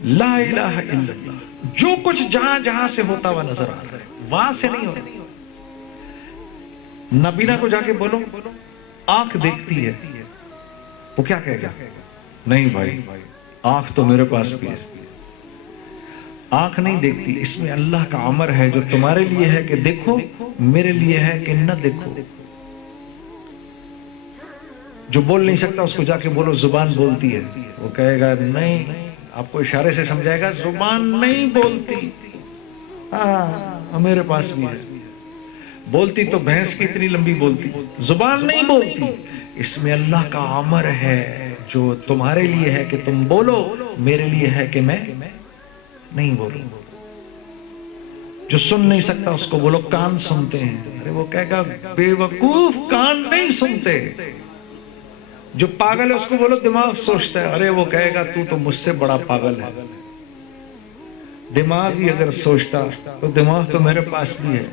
لا الہ الا اللہ، جو کچھ جہاں جہاں سے ہوتا ہوا نظر آ رہا ہے وہاں سے نہیں ہوتا۔ نابینا کو جا کے بولو آنکھ دیکھتی ہے، وہ کیا کہے گا؟ نہیں بھائی، آنکھ تو میرے پاس بھی ہے۔ آنکھ نہیں دیکھتی، اس میں اللہ کا امر ہے، جو تمہارے لیے ہے کہ دیکھو، میرے لیے ہے کہ نہ دیکھو۔ جو بول نہیں سکتا اس کو جا کے بولو زبان بولتی ہے، وہ کہے گا نہیں، آپ کو اشارے سے سمجھائے گا زبان نہیں بولتی، ہاں میرے پاس بھی ہے۔ بولتی تو بھینس کی اتنی لمبی بولتی، زبان نہیں بولتی، اس میں اللہ کا امر ہے، جو تمہارے لیے ہے کہ تم بولو، میرے لیے ہے کہ میں نہیں بولوں۔ جو سن نہیں سکتا اس کو بولو کان سنتے ہیں، ارے وہ کہے گا بے وقوف، کان نہیں سنتے۔ جو پاگل ہے اس کو بولو دماغ سوچتا ہے، ارے وہ کہے گا تو مجھ سے بڑا پاگل ہے۔ دماغ ہی اگر سوچتا تو دماغ تو میرے پاس بھی ہے،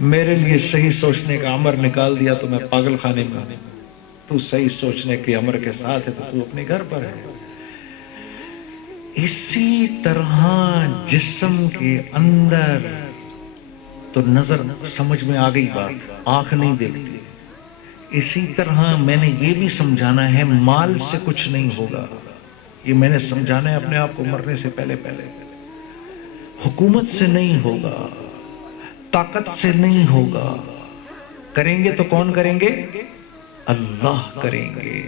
میرے لیے صحیح سوچنے کا امر نکال دیا تو میں پاگل خانے میں ہوں۔ تو صحیح سوچنے کے امر کے ساتھ ہے تو اپنے گھر پر ہے۔ اسی طرح جسم کے اندر تو نظر سمجھ میں آ گئی بات، آنکھ نہیں دیکھتی۔ اسی طرح میں نے یہ بھی سمجھانا ہے مال سے کچھ نہیں ہوگا، یہ میں نے سمجھانا ہے اپنے آپ کو مرنے سے پہلے پہلے۔ حکومت سے نہیں ہوگا، طاقت سے نہیں ہوگا، کریں گے تو کون کریں گے؟ اللہ کریں گے۔